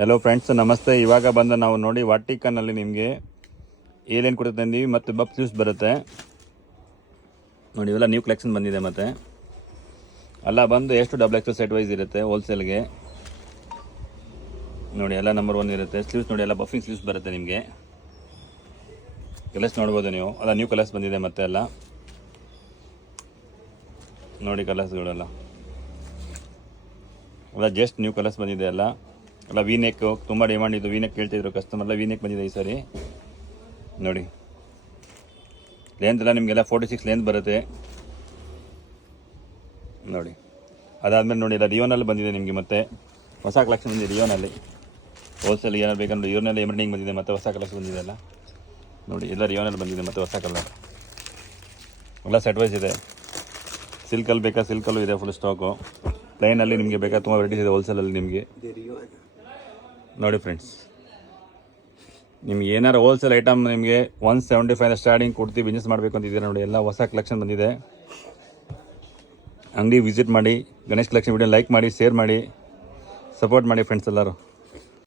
Hello friends, ನಮಸ್ತೆ. ಇವಾಗ ಬಂದು ನಾವು ನೋಡಿ ವಾಟಿಕನ್ನಲ್ಲಿ ನಿಮಗೆ ಏಲೇನು ಕೊಡುತ್ತೆ ಅಂದೀವಿ ಮತ್ತು ಬಪ್ ಸ್ಲೀವ್ಸ್ ಬರುತ್ತೆ ನೋಡಿ. ಇವೆಲ್ಲ ನ್ಯೂ ಕಲೆಕ್ಷನ್ ಬಂದಿದೆ. ಮತ್ತು ಎಲ್ಲ ಬಂದು ಎಷ್ಟು XXL ಸೆಟ್ ವೈಸ್ ಇರುತ್ತೆ ಹೋಲ್ಸೇಲ್ಗೆ ನೋಡಿ. ಎಲ್ಲ ನಂಬರ್ 1 ಇರುತ್ತೆ. ಸ್ಲೀವ್ಸ್ ನೋಡಿ, ಎಲ್ಲ ಬಫಿಂಗ್ ಸ್ಲೀವ್ಸ್ ಬರುತ್ತೆ ನಿಮಗೆ. ಕಲರ್ಸ್ ನೋಡ್ಬೋದು ನೀವು, ಎಲ್ಲ ನ್ಯೂ ಕಲರ್ಸ್ ಬಂದಿದೆ. ಮತ್ತೆ ಎಲ್ಲ ನೋಡಿ ಕಲರ್ಸ್ಗಳೆಲ್ಲ ಎಲ್ಲ ಜಸ್ಟ್ ನ್ಯೂ ಕಲರ್ಸ್ ಬಂದಿದೆ. ಎಲ್ಲ ವೀನೆಕ್ ತುಂಬ ಡಿಮಾಂಡ್ ಇದು. ವೀನೆಕ್ ಕೇಳ್ತಿದ್ರು ಕಸ್ಟಮರ್. ಎಲ್ಲ ವೀನೆಕ್ ಬಂದಿದೆ ಈ ಸಾರಿ ನೋಡಿ. ಲೆಂತ್ ಎಲ್ಲ ನಿಮಗೆಲ್ಲ 46 ಲೆಂತ್ ಬರುತ್ತೆ ನೋಡಿ. ಅದಾದಮೇಲೆ ನೋಡಿ, ಎಲ್ಲ ರಿಯೋನಲ್ಲಿ ಬಂದಿದೆ ನಿಮಗೆ. ಮತ್ತೆ ಹೊಸ ಕಲೆಕ್ಷನ್ ಬಂದಿದೆ ರಿಯೋನಲ್ಲಿ. ಹೋಲ್ಸೇಲ್ ಏನಾರು ಬೇಕಂದ್ರೆ ರಿಯೋನಲ್ಲಿ ಎಮ್ಬ್ರಾಯ್ಡಿಂಗ್ ಬಂದಿದೆ. ಮತ್ತು ಹೊಸ ಕಲರ್ಸ್ ಬಂದಿದೆ ಎಲ್ಲ ನೋಡಿ. ಎಲ್ಲ ರಿಯೋನಲ್ಲಿ ಬಂದಿದೆ ಮತ್ತು ಹೊಸ ಕಲರ್ ಎಲ್ಲ ಸೆಟ್ ವೈಸ್ ಇದೆ. ಸಿಲ್ಕಲ್ಲಿ ಬೇಕಾ ಸಿಲ್ಕಲ್ಲೂ ಇದೆ ಫುಲ್ ಸ್ಟಾಕು. ಪ್ಲೈನಲ್ಲಿ ನಿಮಗೆ ಬೇಕಾ ತುಂಬ ವೆರೈಟೀಸ್ ಇದೆ ಹೋಲ್ಸೇಲಲ್ಲಿ ನಿಮಗೆ ನೋಡಿ. ಫ್ರೆಂಡ್ಸ್, ನಿಮ್ಗೆ ಏನಾರು ಹೋಲ್ಸೇಲ್ ಐಟಮ್ ನಿಮಗೆ 175 ಸ್ಟಾರ್ಟಿಂಗ್ ಕೊಡ್ತೀವಿ. ಬಿಸ್ನೆಸ್ ಮಾಡಬೇಕು ಅಂತಿದ್ದೀರಾ ನೋಡಿ. ಎಲ್ಲ ಹೊಸ ಕಲೆಕ್ಷನ್ ಬಂದಿದೆ. ಅಂಗಡಿ ವಿಸಿಟ್ ಮಾಡಿ. ಗಣೇಶ್ ಕಲೆಕ್ಷನ್ ವಿಡಿಯೋ ಲೈಕ್ ಮಾಡಿ, ಶೇರ್ ಮಾಡಿ, ಸಪೋರ್ಟ್ ಮಾಡಿ ಫ್ರೆಂಡ್ಸ್ ಎಲ್ಲರೂ.